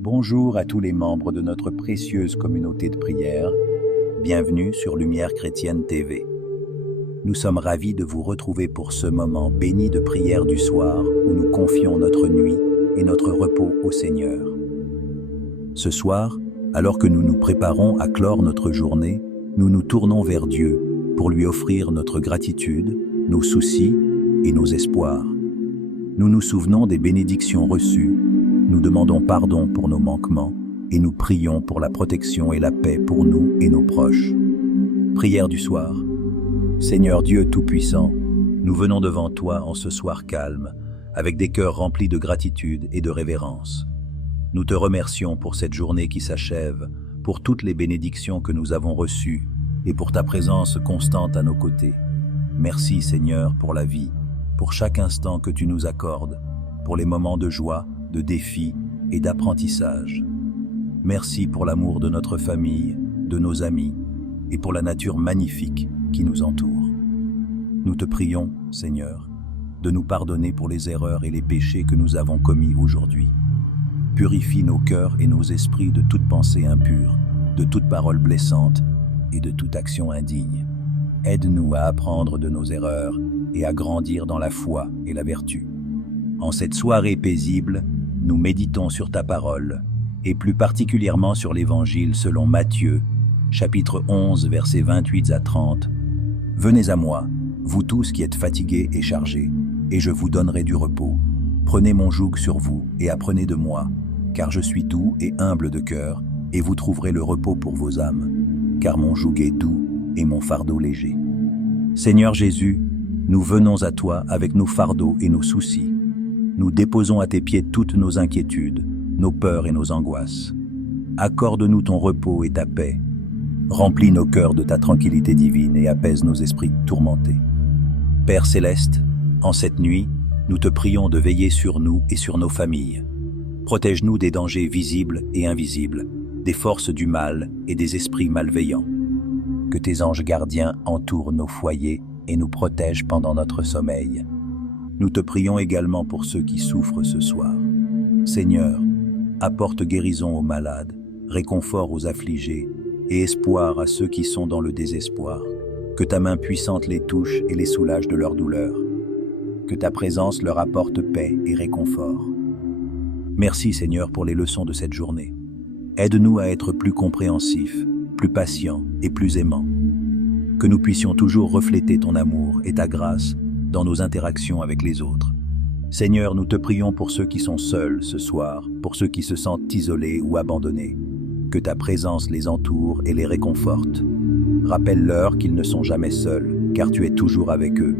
Bonjour à tous les membres de notre précieuse communauté de prière. Bienvenue sur Lumière Chrétienne TV. Nous sommes ravis de vous retrouver pour ce moment béni de prière du soir où nous confions notre nuit et notre repos au Seigneur. Ce soir, alors que nous nous préparons à clore notre journée, nous nous tournons vers Dieu pour lui offrir notre gratitude, nos soucis et nos espoirs. Nous nous souvenons des bénédictions reçues, nous demandons pardon pour nos manquements et nous prions pour la protection et la paix pour nous et nos proches. Prière du soir. Seigneur Dieu Tout-Puissant, nous venons devant toi en ce soir calme, avec des cœurs remplis de gratitude et de révérence. Nous te remercions pour cette journée qui s'achève, pour toutes les bénédictions que nous avons reçues et pour ta présence constante à nos côtés. Merci Seigneur pour la vie, pour chaque instant que tu nous accordes, pour les moments de joie, de défis et d'apprentissage. Merci pour l'amour de notre famille, de nos amis et pour la nature magnifique qui nous entoure. Nous te prions, Seigneur, de nous pardonner pour les erreurs et les péchés que nous avons commis aujourd'hui. Purifie nos cœurs et nos esprits de toute pensée impure, de toute parole blessante et de toute action indigne. Aide-nous à apprendre de nos erreurs et à grandir dans la foi et la vertu. En cette soirée paisible, nous méditons sur ta parole, et plus particulièrement sur l'Évangile selon Matthieu, chapitre 11, versets 28 à 30. Venez à moi, vous tous qui êtes fatigués et chargés, et je vous donnerai du repos. Prenez mon joug sur vous et apprenez de moi, car je suis doux et humble de cœur, et vous trouverez le repos pour vos âmes, car mon joug est doux et mon fardeau léger. Seigneur Jésus, nous venons à toi avec nos fardeaux et nos soucis. Nous déposons à tes pieds toutes nos inquiétudes, nos peurs et nos angoisses. Accorde-nous ton repos et ta paix. Remplis nos cœurs de ta tranquillité divine et apaise nos esprits tourmentés. Père céleste, en cette nuit, nous te prions de veiller sur nous et sur nos familles. Protège-nous des dangers visibles et invisibles, des forces du mal et des esprits malveillants. Que tes anges gardiens entourent nos foyers et nous protègent pendant notre sommeil. Nous te prions également pour ceux qui souffrent ce soir. Seigneur, apporte guérison aux malades, réconfort aux affligés et espoir à ceux qui sont dans le désespoir. Que ta main puissante les touche et les soulage de leur douleur. Que ta présence leur apporte paix et réconfort. Merci Seigneur pour les leçons de cette journée. Aide-nous à être plus compréhensifs, plus patients et plus aimants. Que nous puissions toujours refléter ton amour et ta grâce dans nos interactions avec les autres. Seigneur, nous te prions pour ceux qui sont seuls ce soir, pour ceux qui se sentent isolés ou abandonnés. Que ta présence les entoure et les réconforte. Rappelle-leur qu'ils ne sont jamais seuls, car tu es toujours avec eux.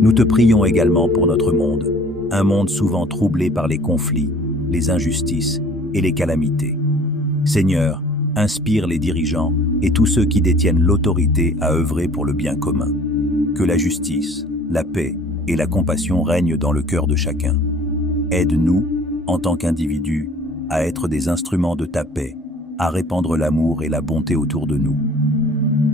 Nous te prions également pour notre monde, un monde souvent troublé par les conflits, les injustices et les calamités. Seigneur, inspire les dirigeants et tous ceux qui détiennent l'autorité à œuvrer pour le bien commun. Que la justice, la paix et la compassion règnent dans le cœur de chacun. Aide-nous, en tant qu'individus, à être des instruments de ta paix, à répandre l'amour et la bonté autour de nous.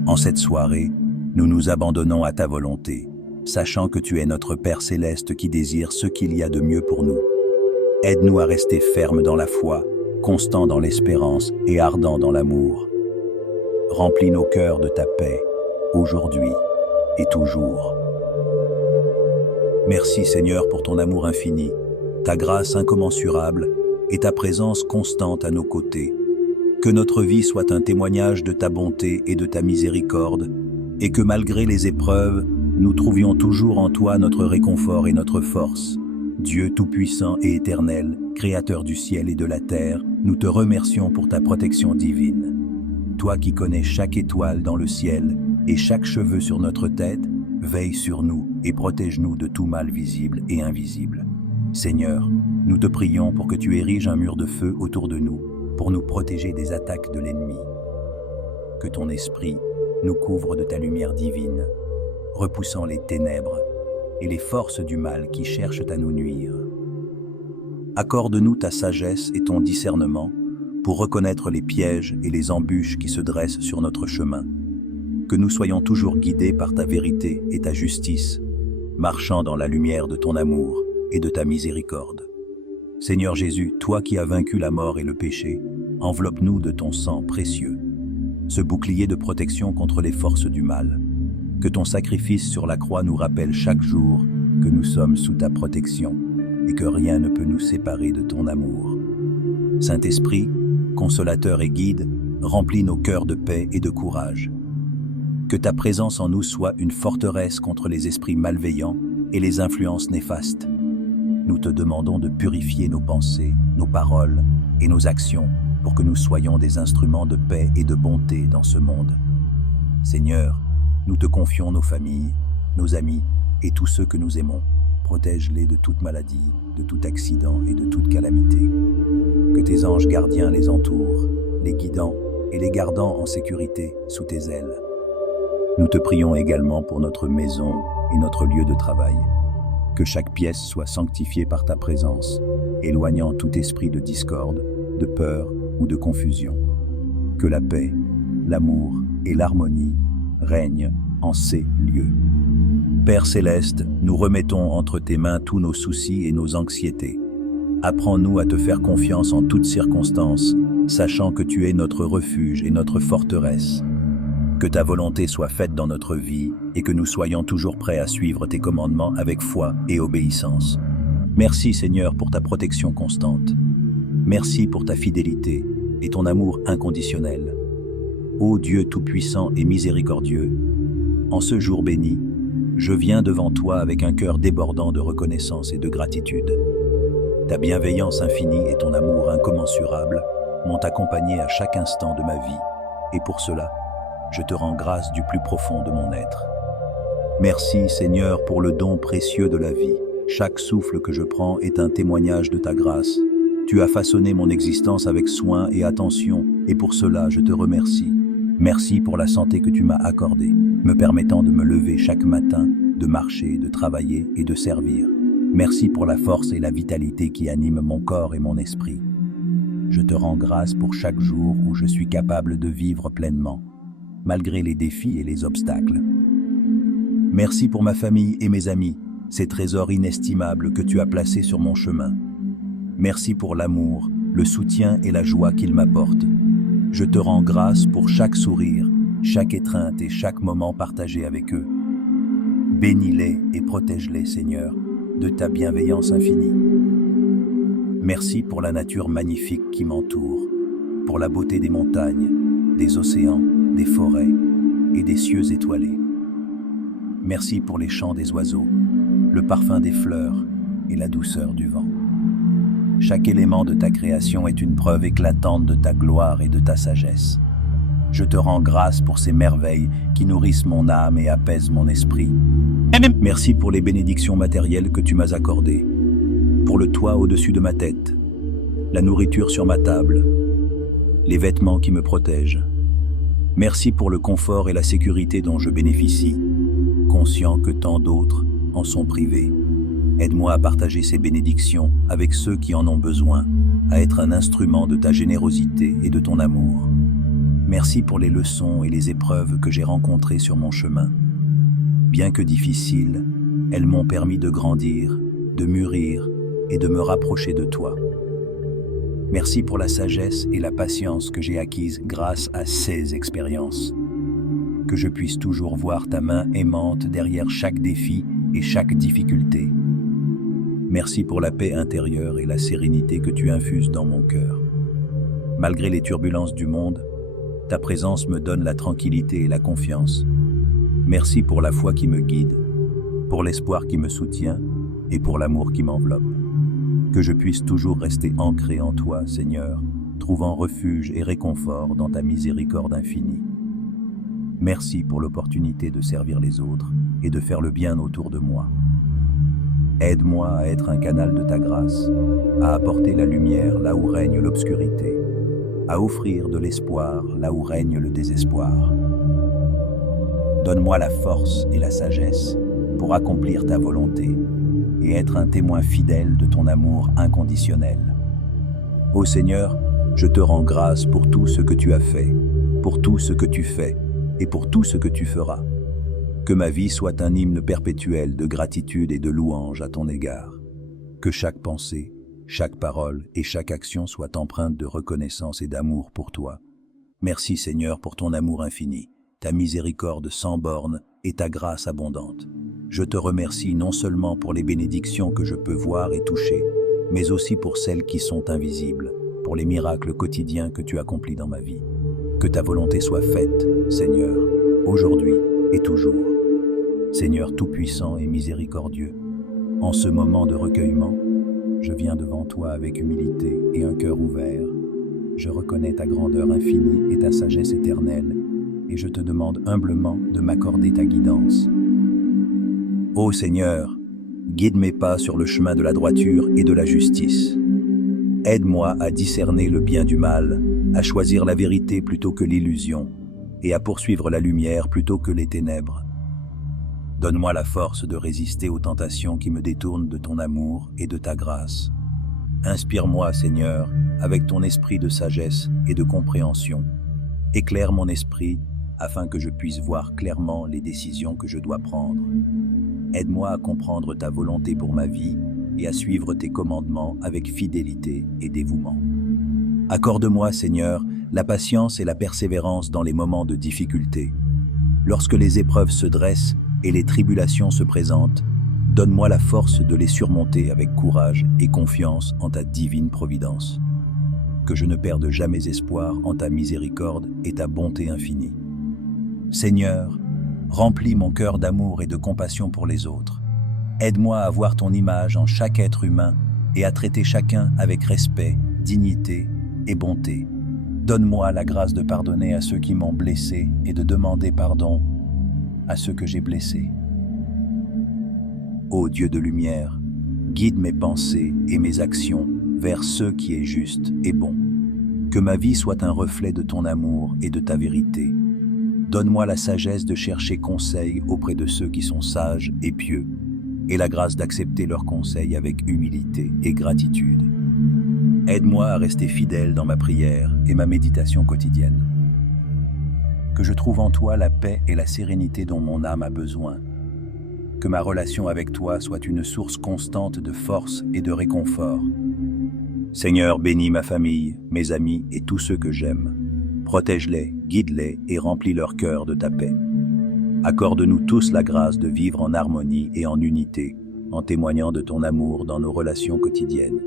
En cette soirée, nous nous abandonnons à ta volonté, sachant que tu es notre Père céleste qui désire ce qu'il y a de mieux pour nous. Aide-nous à rester fermes dans la foi, constants dans l'espérance et ardents dans l'amour. Remplis nos cœurs de ta paix, aujourd'hui et toujours. Merci Seigneur pour ton amour infini, ta grâce incommensurable et ta présence constante à nos côtés. Que notre vie soit un témoignage de ta bonté et de ta miséricorde, et que malgré les épreuves, nous trouvions toujours en toi notre réconfort et notre force. Dieu tout-puissant et éternel, Créateur du ciel et de la terre, nous te remercions pour ta protection divine. Toi qui connais chaque étoile dans le ciel et chaque cheveu sur notre tête, veille sur nous et protège-nous de tout mal visible et invisible. Seigneur, nous te prions pour que tu ériges un mur de feu autour de nous, pour nous protéger des attaques de l'ennemi. Que ton esprit nous couvre de ta lumière divine, repoussant les ténèbres et les forces du mal qui cherchent à nous nuire. Accorde-nous ta sagesse et ton discernement pour reconnaître les pièges et les embûches qui se dressent sur notre chemin. Que nous soyons toujours guidés par ta vérité et ta justice, marchant dans la lumière de ton amour et de ta miséricorde. Seigneur Jésus, toi qui as vaincu la mort et le péché, enveloppe-nous de ton sang précieux, ce bouclier de protection contre les forces du mal. Que ton sacrifice sur la croix nous rappelle chaque jour que nous sommes sous ta protection et que rien ne peut nous séparer de ton amour. Saint-Esprit, consolateur et guide, remplis nos cœurs de paix et de courage. Que ta présence en nous soit une forteresse contre les esprits malveillants et les influences néfastes. Nous te demandons de purifier nos pensées, nos paroles et nos actions pour que nous soyons des instruments de paix et de bonté dans ce monde. Seigneur, nous te confions nos familles, nos amis et tous ceux que nous aimons. Protège-les de toute maladie, de tout accident et de toute calamité. Que tes anges gardiens les entourent, les guidant et les gardant en sécurité sous tes ailes. Nous te prions également pour notre maison et notre lieu de travail. Que chaque pièce soit sanctifiée par ta présence, éloignant tout esprit de discorde, de peur ou de confusion. Que la paix, l'amour et l'harmonie règnent en ces lieux. Père céleste, nous remettons entre tes mains tous nos soucis et nos anxiétés. Apprends-nous à te faire confiance en toutes circonstances, sachant que tu es notre refuge et notre forteresse. Que ta volonté soit faite dans notre vie et que nous soyons toujours prêts à suivre tes commandements avec foi et obéissance. Merci Seigneur pour ta protection constante. Merci pour ta fidélité et ton amour inconditionnel. Ô Dieu tout-puissant et miséricordieux, en ce jour béni, je viens devant toi avec un cœur débordant de reconnaissance et de gratitude. Ta bienveillance infinie et ton amour incommensurable m'ont accompagné à chaque instant de ma vie, et pour cela, je te rends grâce du plus profond de mon être. Merci Seigneur pour le don précieux de la vie. Chaque souffle que je prends est un témoignage de ta grâce. Tu as façonné mon existence avec soin et attention, et pour cela je te remercie. Merci pour la santé que tu m'as accordée, me permettant de me lever chaque matin, de marcher, de travailler et de servir. Merci pour la force et la vitalité qui animent mon corps et mon esprit. Je te rends grâce pour chaque jour où je suis capable de vivre pleinement, malgré les défis et les obstacles. Merci pour ma famille et mes amis, ces trésors inestimables que tu as placés sur mon chemin. Merci pour l'amour, le soutien et la joie qu'ils m'apportent. Je te rends grâce pour chaque sourire, chaque étreinte et chaque moment partagé avec eux. Bénis-les et protège-les, Seigneur, de ta bienveillance infinie. Merci pour la nature magnifique qui m'entoure, pour la beauté des montagnes, des océans, des forêts et des cieux étoilés. Merci pour les chants des oiseaux, le parfum des fleurs et la douceur du vent. Chaque élément de ta création est une preuve éclatante de ta gloire et de ta sagesse. Je te rends grâce pour ces merveilles qui nourrissent mon âme et apaisent mon esprit. Merci pour les bénédictions matérielles que tu m'as accordées, pour le toit au-dessus de ma tête, la nourriture sur ma table, les vêtements qui me protègent. Merci pour le confort et la sécurité dont je bénéficie, conscient que tant d'autres en sont privés. Aide-moi à partager ces bénédictions avec ceux qui en ont besoin, à être un instrument de ta générosité et de ton amour. Merci pour les leçons et les épreuves que j'ai rencontrées sur mon chemin. Bien que difficiles, elles m'ont permis de grandir, de mûrir et de me rapprocher de toi. Merci pour la sagesse et la patience que j'ai acquises grâce à ces expériences. Que je puisse toujours voir ta main aimante derrière chaque défi et chaque difficulté. Merci pour la paix intérieure et la sérénité que tu infuses dans mon cœur. Malgré les turbulences du monde, ta présence me donne la tranquillité et la confiance. Merci pour la foi qui me guide, pour l'espoir qui me soutient et pour l'amour qui m'enveloppe. Que je puisse toujours rester ancré en toi, Seigneur, trouvant refuge et réconfort dans ta miséricorde infinie. Merci pour l'opportunité de servir les autres et de faire le bien autour de moi. Aide-moi à être un canal de ta grâce, à apporter la lumière là où règne l'obscurité, à offrir de l'espoir là où règne le désespoir. Donne-moi la force et la sagesse pour accomplir ta volonté et être un témoin fidèle de ton amour inconditionnel. Ô Seigneur, je te rends grâce pour tout ce que tu as fait, pour tout ce que tu fais et pour tout ce que tu feras. Que ma vie soit un hymne perpétuel de gratitude et de louange à ton égard. Que chaque pensée, chaque parole et chaque action soient empreintes de reconnaissance et d'amour pour toi. Merci Seigneur pour ton amour infini, ta miséricorde sans bornes et ta grâce abondante. Je te remercie non seulement pour les bénédictions que je peux voir et toucher, mais aussi pour celles qui sont invisibles, pour les miracles quotidiens que tu accomplis dans ma vie. Que ta volonté soit faite, Seigneur, aujourd'hui et toujours. Seigneur tout-puissant et miséricordieux, en ce moment de recueillement, je viens devant toi avec humilité et un cœur ouvert. Je reconnais ta grandeur infinie et ta sagesse éternelle, et je te demande humblement de m'accorder ta guidance. Ô Seigneur, guide mes pas sur le chemin de la droiture et de la justice. Aide-moi à discerner le bien du mal, à choisir la vérité plutôt que l'illusion, et à poursuivre la lumière plutôt que les ténèbres. Donne-moi la force de résister aux tentations qui me détournent de ton amour et de ta grâce. Inspire-moi, Seigneur, avec ton esprit de sagesse et de compréhension. Éclaire mon esprit afin que je puisse voir clairement les décisions que je dois prendre. Aide-moi à comprendre ta volonté pour ma vie et à suivre tes commandements avec fidélité et dévouement. Accorde-moi, Seigneur, la patience et la persévérance dans les moments de difficulté. Lorsque les épreuves se dressent et les tribulations se présentent, donne-moi la force de les surmonter avec courage et confiance en ta divine providence. Que je ne perde jamais espoir en ta miséricorde et ta bonté infinie. Seigneur, remplis mon cœur d'amour et de compassion pour les autres. Aide-moi à voir ton image en chaque être humain et à traiter chacun avec respect, dignité et bonté. Donne-moi la grâce de pardonner à ceux qui m'ont blessé et de demander pardon à ceux que j'ai blessés. Ô Dieu de lumière, guide mes pensées et mes actions vers ce qui est juste et bon. Que ma vie soit un reflet de ton amour et de ta vérité. Donne-moi la sagesse de chercher conseil auprès de ceux qui sont sages et pieux, et la grâce d'accepter leurs conseils avec humilité et gratitude. Aide-moi à rester fidèle dans ma prière et ma méditation quotidienne. Que je trouve en toi la paix et la sérénité dont mon âme a besoin. Que ma relation avec toi soit une source constante de force et de réconfort. Seigneur, bénis ma famille, mes amis et tous ceux que j'aime. Protège-les, guide-les et remplis leur cœur de ta paix. Accorde-nous tous la grâce de vivre en harmonie et en unité, en témoignant de ton amour dans nos relations quotidiennes.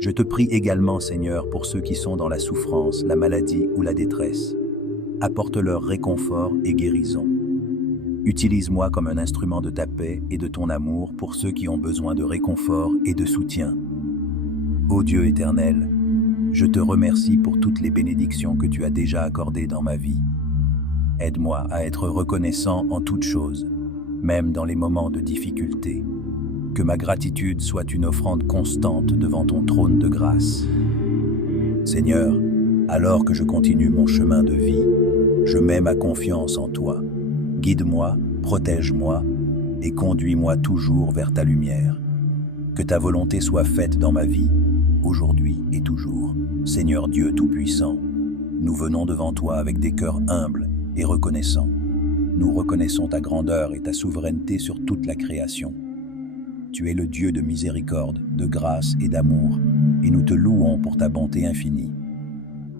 Je te prie également, Seigneur, pour ceux qui sont dans la souffrance, la maladie ou la détresse. Apporte-leur réconfort et guérison. Utilise-moi comme un instrument de ta paix et de ton amour pour ceux qui ont besoin de réconfort et de soutien. Ô Dieu éternel, je te remercie pour toutes les bénédictions que tu as déjà accordées dans ma vie. Aide-moi à être reconnaissant en toutes choses, même dans les moments de difficulté. Que ma gratitude soit une offrande constante devant ton trône de grâce. Seigneur, alors que je continue mon chemin de vie, je mets ma confiance en toi. Guide-moi, protège-moi et conduis-moi toujours vers ta lumière. Que ta volonté soit faite dans ma vie, aujourd'hui et toujours. Seigneur Dieu Tout-Puissant, nous venons devant toi avec des cœurs humbles et reconnaissants. Nous reconnaissons ta grandeur et ta souveraineté sur toute la création. Tu es le Dieu de miséricorde, de grâce et d'amour, et nous te louons pour ta bonté infinie.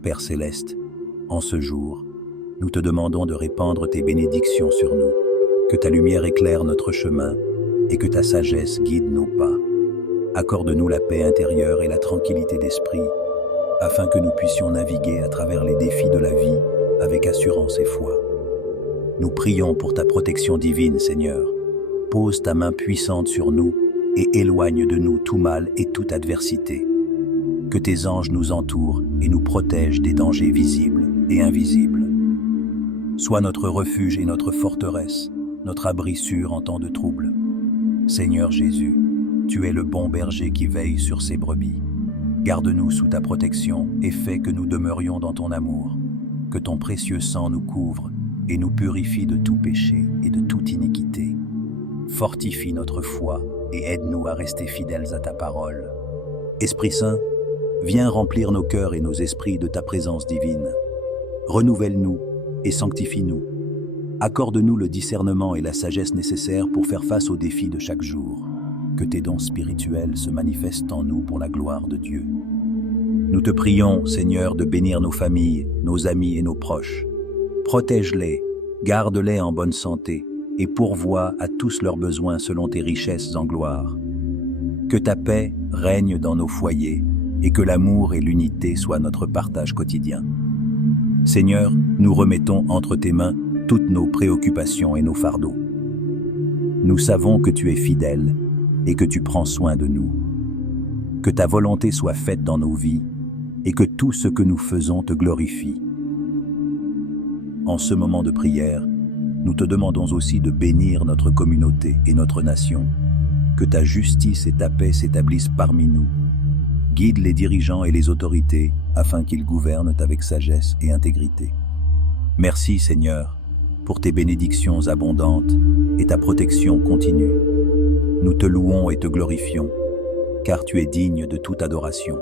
Père céleste, en ce jour, nous te demandons de répandre tes bénédictions sur nous, que ta lumière éclaire notre chemin et que ta sagesse guide nos pas. Accorde-nous la paix intérieure et la tranquillité d'esprit, afin que nous puissions naviguer à travers les défis de la vie avec assurance et foi. Nous prions pour ta protection divine, Seigneur. Pose ta main puissante sur nous et éloigne de nous tout mal et toute adversité. Que tes anges nous entourent et nous protègent des dangers visibles et invisibles. Sois notre refuge et notre forteresse, notre abri sûr en temps de trouble. Seigneur Jésus, tu es le bon berger qui veille sur ses brebis. Garde-nous sous ta protection et fais que nous demeurions dans ton amour. Que ton précieux sang nous couvre et nous purifie de tout péché et de toute iniquité. Fortifie notre foi et aide-nous à rester fidèles à ta parole. Esprit Saint, viens remplir nos cœurs et nos esprits de ta présence divine. Renouvelle-nous et sanctifie-nous. Accorde-nous le discernement et la sagesse nécessaires pour faire face aux défis de chaque jour. que tes dons spirituels se manifestent en nous pour la gloire de Dieu. Nous te prions, Seigneur, de bénir nos familles, nos amis et nos proches. Protège-les, garde-les en bonne santé et pourvois à tous leurs besoins selon tes richesses en gloire. Que ta paix règne dans nos foyers et que l'amour et l'unité soient notre partage quotidien. Seigneur, nous remettons entre tes mains toutes nos préoccupations et nos fardeaux. Nous savons que tu es fidèle et que tu prends soin de nous. Que ta volonté soit faite dans nos vies et que tout ce que nous faisons te glorifie. En ce moment de prière, nous te demandons aussi de bénir notre communauté et notre nation. Que ta justice et ta paix s'établissent parmi nous. Guide les dirigeants et les autorités afin qu'ils gouvernent avec sagesse et intégrité. Merci Seigneur pour tes bénédictions abondantes et ta protection continue. Nous te louons et te glorifions, car tu es digne de toute adoration.